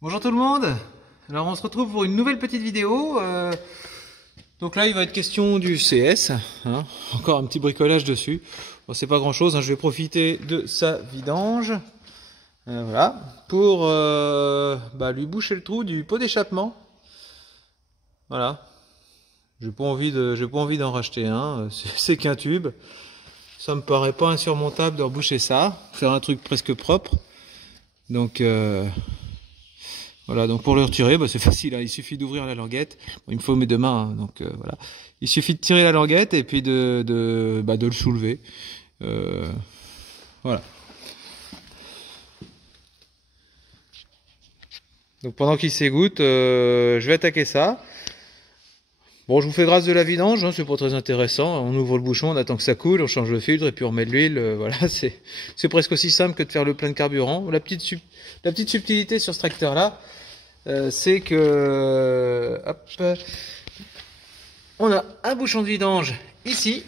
Bonjour tout le monde. Alors on se retrouve pour une nouvelle petite vidéo. Donc là il va être question du CS, hein. Encore un petit bricolage dessus. Bon, c'est pas grand chose, hein. Je vais profiter de sa vidange, voilà, pour lui boucher le trou du pot d'échappement. Voilà. J'ai pas envie d'en racheter un. C'est qu'un tube. Ça me paraît pas insurmontable de reboucher ça, faire un truc presque propre. Donc voilà, donc pour le retirer, c'est facile, hein, il suffit d'ouvrir la languette. Bon, il me faut mes deux mains, hein, donc voilà. Il suffit de tirer la languette et puis de le soulever. Voilà. Donc pendant qu'il s'égoutte, je vais attaquer ça. Bon, je vous fais grâce de la vidange, hein, c'est pas très intéressant. On ouvre le bouchon, on attend que ça coule, on change le filtre et puis on met de l'huile. Voilà, c'est presque aussi simple que de faire le plein de carburant. La petite subtilité sur ce tracteur-là, c'est que hop, on a un bouchon de vidange ici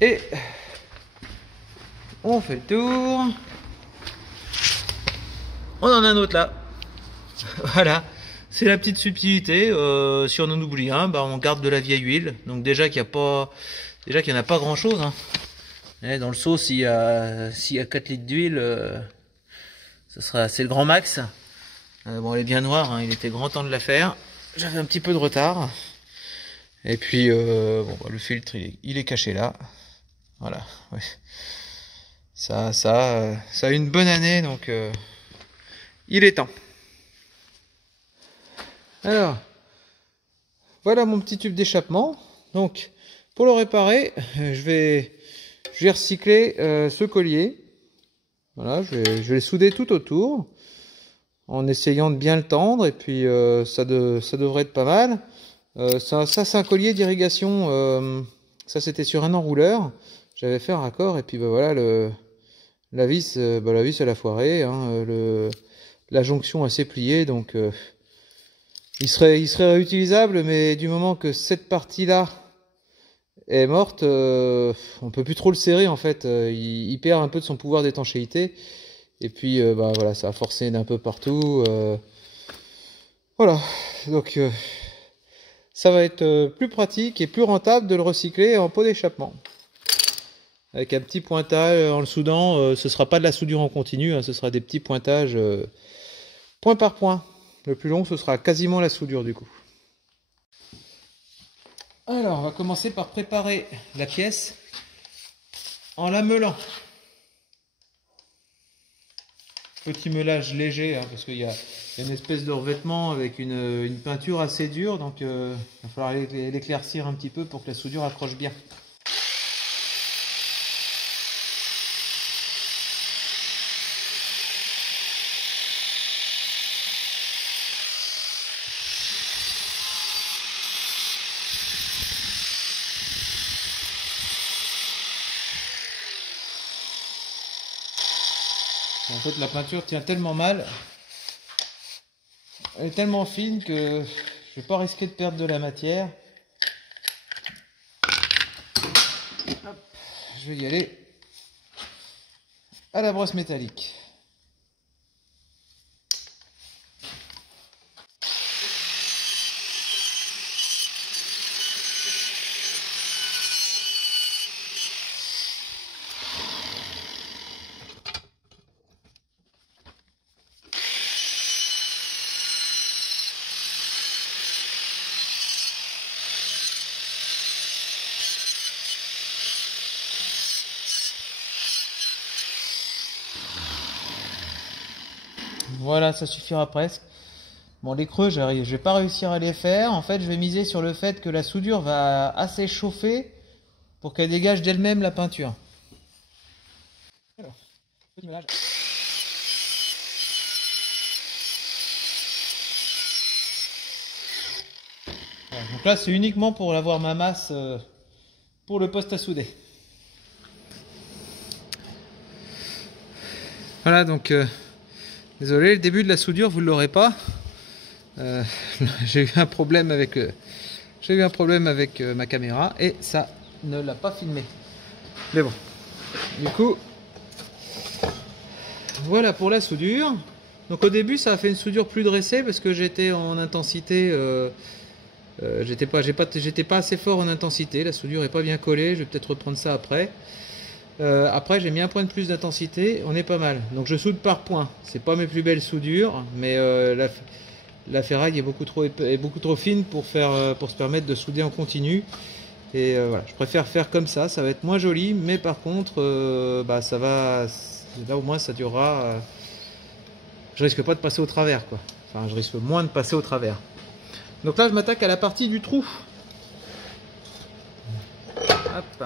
et on fait le tour. On en a un autre là. Voilà. C'est la petite subtilité. Si on en oublie un, on garde de la vieille huile. Donc déjà qu'il n'y en a pas grand chose, hein. Et dans le seau, s'il y a 4 litres d'huile, c'est le grand max. Bon, elle est bien noire, hein. Il était grand temps de la faire. J'avais un petit peu de retard. Et puis le filtre il est caché là. Voilà. Ouais. Ça a une bonne année, donc il est temps. Alors, voilà mon petit tube d'échappement. Donc, pour le réparer, je vais recycler ce collier. Voilà, je vais le souder tout autour, en essayant de bien le tendre, et puis ça devrait être pas mal. Ça c'est un collier d'irrigation. Ça, c'était sur un enrouleur. J'avais fait un raccord, et puis voilà, la vis, elle a foiré. Hein, la jonction a s'est pliée, donc il serait réutilisable, mais du moment que cette partie-là est morte, on peut plus trop le serrer en fait. Il perd un peu de son pouvoir d'étanchéité. Et puis voilà, ça a forcé d'un peu partout. Voilà, donc ça va être plus pratique et plus rentable de le recycler en pot d'échappement. Avec un petit pointage en le soudant, ce sera pas de la soudure en continu, hein, ce sera des petits pointages point par point. Le plus long, ce sera quasiment la soudure du coup. Alors, on va commencer par préparer la pièce en la meulant. Petit meulage léger, hein, parce qu'il y a une espèce de revêtement avec une peinture assez dure, donc il va falloir l'éclaircir un petit peu pour que la soudure accroche bien. En fait, la peinture tient tellement mal, elle est tellement fine que je vais pas risquer de perdre de la matière. Hop, je vais y aller à la brosse métallique. Voilà, ça suffira presque. Bon, les creux, je vais pas réussir à les faire. En fait, je vais miser sur le fait que la soudure va assez chauffer pour qu'elle dégage d'elle-même la peinture. Alors, petit mélange. Voilà, donc là, c'est uniquement pour avoir ma masse pour le poste à souder. Voilà, donc désolé, le début de la soudure, vous ne l'aurez pas. J'ai eu un problème avec ma caméra et ça ne l'a pas filmé. Mais bon, du coup, voilà pour la soudure. Donc au début ça a fait une soudure plus dressée parce que j'étais en intensité, j'étais pas assez fort en intensité, la soudure est pas bien collée, je vais peut-être reprendre ça après. Après j'ai mis un point de plus d'intensité, on est pas mal. Donc je soude par point, c'est pas mes plus belles soudures, mais la ferraille est beaucoup trop fine pour se permettre de souder en continu. Et voilà, je préfère faire comme ça va être moins joli, mais par contre, bah, ça va, là au moins ça durera. Je risque pas de passer au travers, quoi. Enfin, je risque moins de passer au travers. Donc là, je m'attaque à la partie du trou. Hop.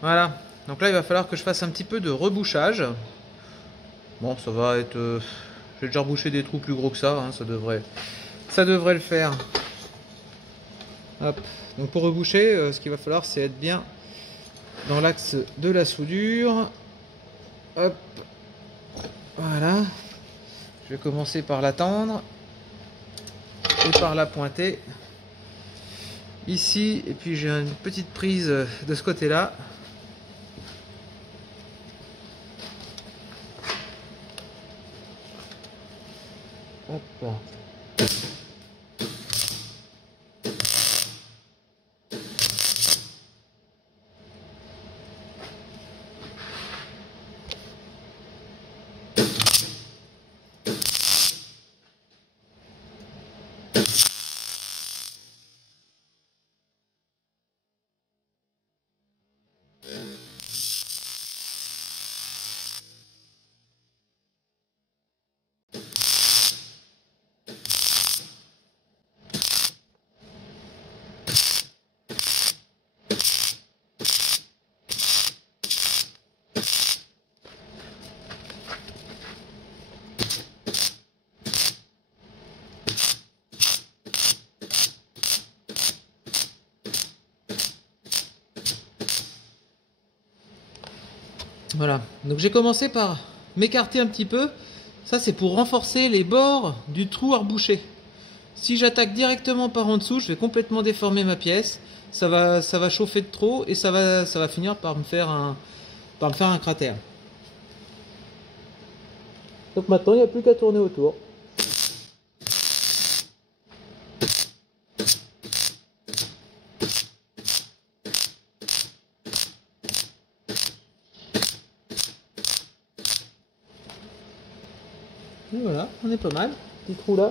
Voilà. Donc là, il va falloir que je fasse un petit peu de rebouchage. Bon, ça va être. J'ai déjà rebouché des trous plus gros que ça, hein, ça devrait le faire. Hop. Donc pour reboucher, ce qu'il va falloir, c'est être bien dans l'axe de la soudure. Hop. Voilà. Je vais commencer par la tendre et par la pointer ici, et puis j'ai une petite prise de ce côté là. Hop. Voilà, donc j'ai commencé par m'écarter un petit peu. Ça, c'est pour renforcer les bords du trou à reboucher. Si j'attaque directement par en dessous, je vais complètement déformer ma pièce. Ça va chauffer de trop et ça va finir par me faire un cratère. Donc maintenant, il n'y a plus qu'à tourner autour. Et voilà, on est pas mal. Petit trou là.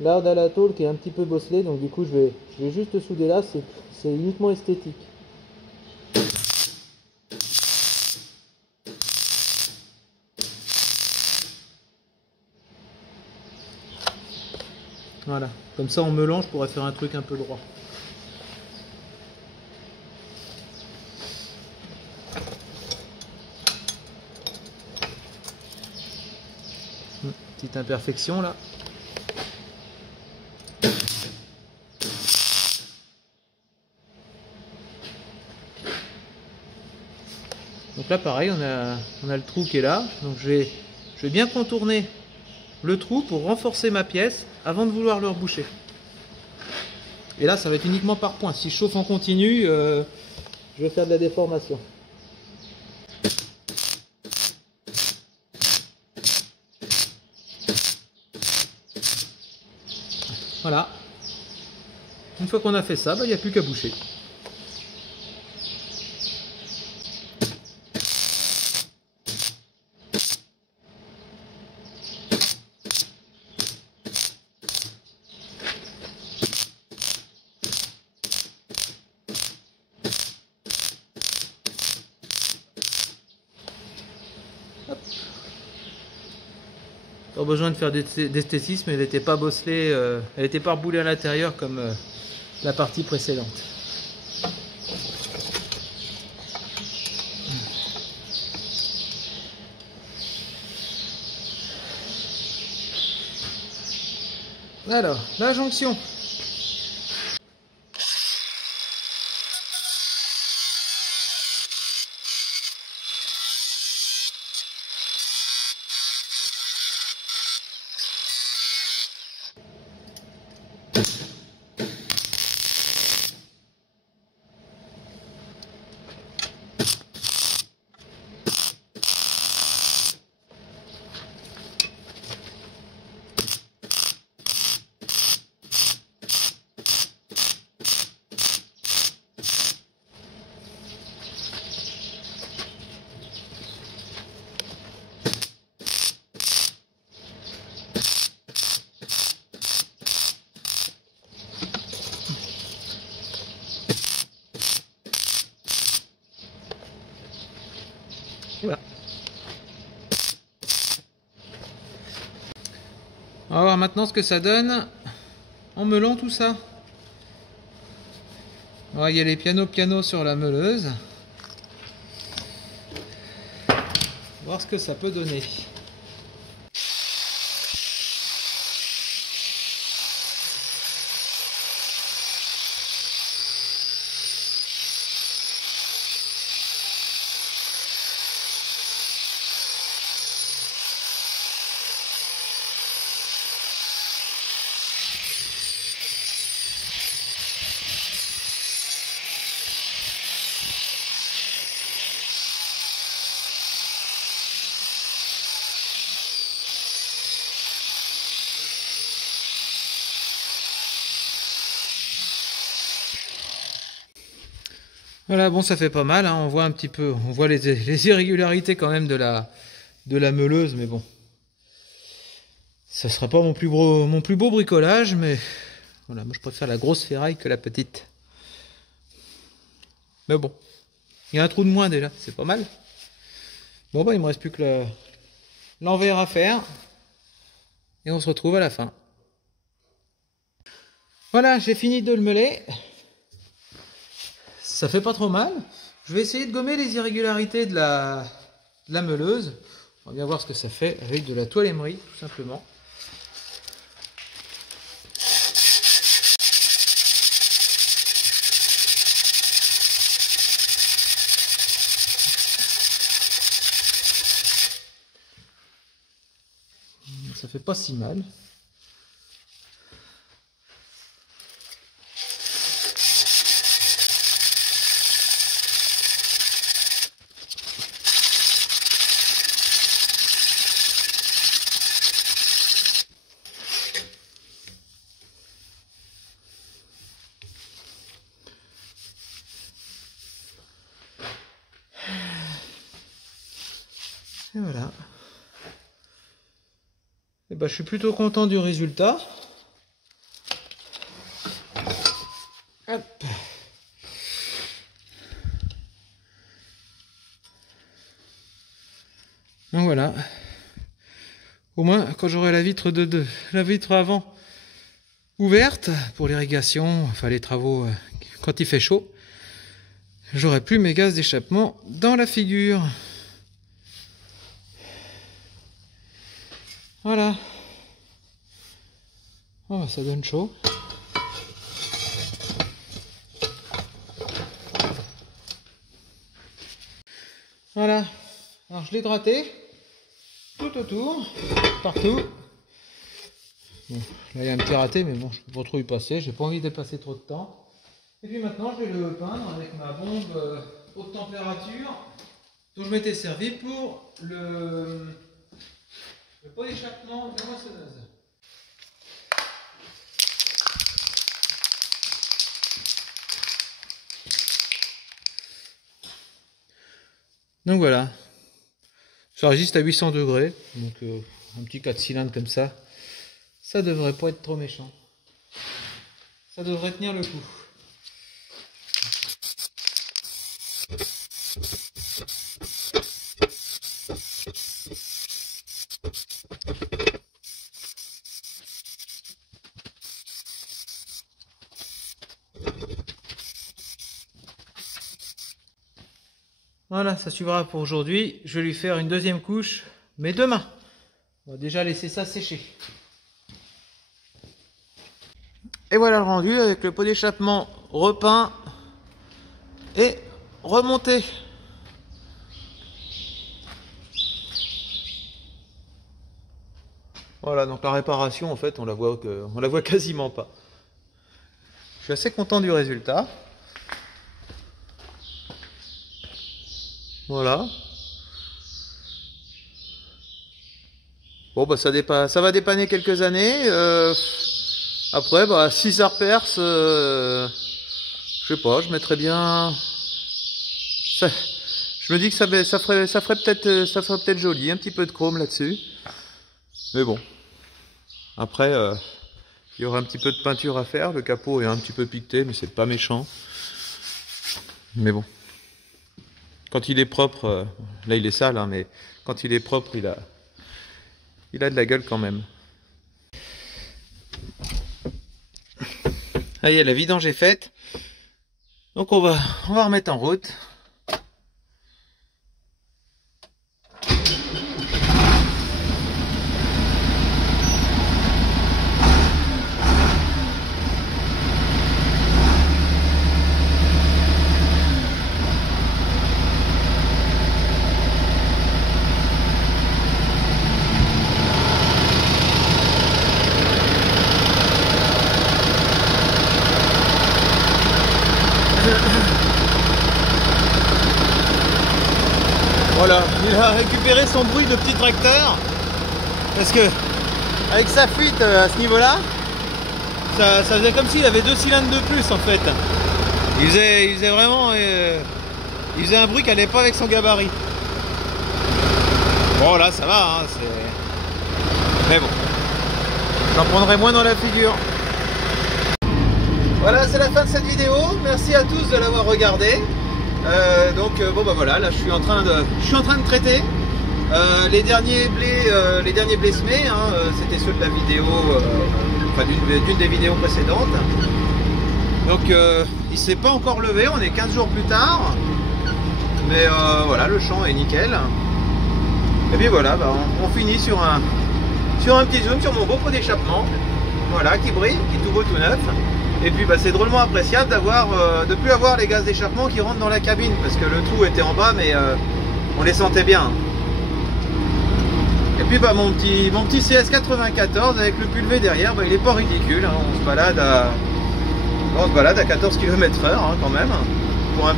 Là, on a la tôle qui est un petit peu bosselée, donc du coup, je vais juste souder là. C'est uniquement esthétique. Voilà, comme ça, en meulant, je pourrais faire un truc un peu droit. Petite imperfection là. Donc là pareil, on a le trou qui est là. Donc je vais bien contourner le trou pour renforcer ma pièce avant de vouloir le reboucher. Et là ça va être uniquement par point. Si je chauffe en continu, je vais faire de la déformation. Voilà. Une fois qu'on a fait ça, il n'y a plus qu'à boucher. Pas besoin de faire d'esthétisme, elle n'était pas bosselée, elle n'était pas reboulée à l'intérieur comme la partie précédente. Alors, la jonction. Voilà. On va voir maintenant ce que ça donne en meulant tout ça. Il y a les pianos sur la meuleuse. On va voir ce que ça peut donner. Voilà, bon, ça fait pas mal, hein. On voit un petit peu, on voit les irrégularités quand même de la meuleuse, mais bon. Ça sera pas mon plus beau bricolage, mais voilà, moi je préfère la grosse ferraille que la petite. Mais bon, il y a un trou de moins déjà, c'est pas mal. Bon, bah il me reste plus que l'envers à faire. Et on se retrouve à la fin. Voilà, j'ai fini de le meuler. Ça fait pas trop mal. Je vais essayer de gommer les irrégularités de la meuleuse. On va bien voir ce que ça fait avec de la toile émery, tout simplement. Ça fait pas si mal. Et voilà. Et ben, je suis plutôt content du résultat. Hop. Donc voilà. Au moins, quand j'aurai la vitre la vitre avant ouverte pour l'irrigation, enfin les travaux quand il fait chaud, j'aurai plus mes gaz d'échappement dans la figure. Voilà. Oh, ça donne chaud. Voilà. Alors je l'ai gratté tout autour, partout. Bon, là il y a un petit raté, mais bon, je peux pas trop y passer. J'ai pas envie de passer trop de temps. Et puis maintenant, je vais le peindre avec ma bombe haute température dont je m'étais servi pour le pot d'échappement de la moissonneuse. Donc voilà, ça résiste à 800 degrés, donc un petit 4 cylindres comme ça devrait pas être trop méchant. Ça devrait tenir le coup. Voilà, ça suffira pour aujourd'hui. Je vais lui faire une deuxième couche, mais demain. On va déjà laisser ça sécher. Et voilà le rendu avec le pot d'échappement repeint et remonté. Voilà, donc la réparation, en fait, on la voit quasiment pas. Je suis assez content du résultat. Voilà. Bon, bah ça va dépanner quelques années. Après, bah, si ça reperce, je sais pas, je mettrais bien. Je me dis que ça ferait peut-être joli, un petit peu de chrome là-dessus. Mais bon. Après, il y aura un petit peu de peinture à faire. Le capot est un petit peu piqueté, mais c'est pas méchant. Mais bon. Quand il est propre, là il est sale, hein, mais quand il est propre, il a de la gueule quand même. Ça y est, la vidange est faite. Donc on va remettre en route. Voilà, il a récupéré son bruit de petit tracteur parce que avec sa fuite à ce niveau-là, ça faisait comme s'il avait 2 cylindres de plus en fait. Il faisait vraiment, il faisait un bruit qui n'allait pas avec son gabarit. Bon là ça va, hein, mais bon, j'en prendrai moins dans la figure. Voilà, c'est la fin de cette vidéo. Merci à tous de l'avoir regardé. Bon bah voilà, là je suis en train de traiter les derniers blés semés, hein, c'était ceux de la vidéo, enfin d'une des vidéos précédentes. Donc il s'est pas encore levé, on est 15 jours plus tard, mais voilà, le champ est nickel. Et puis voilà, bah, on finit sur un petit zoom sur mon beau pot d'échappement, voilà, qui brille, qui est tout beau tout neuf. Et puis bah, c'est drôlement appréciable de plus avoir les gaz d'échappement qui rentrent dans la cabine, parce que le trou était en bas, mais on les sentait bien. Et puis bah, mon petit CS94 avec le pulvé derrière, bah, il est pas ridicule, hein. On se balade à 14 km/h, hein, quand même. Pour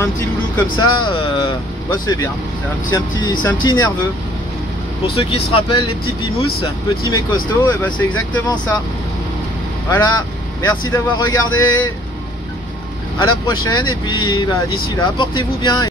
un petit loulou comme ça, bah, c'est bien. C'est un petit nerveux. Pour ceux qui se rappellent les petits pimous, petits mais costauds, et bah, c'est exactement ça. Voilà, merci d'avoir regardé, à la prochaine, et puis bah, d'ici là, portez-vous bien.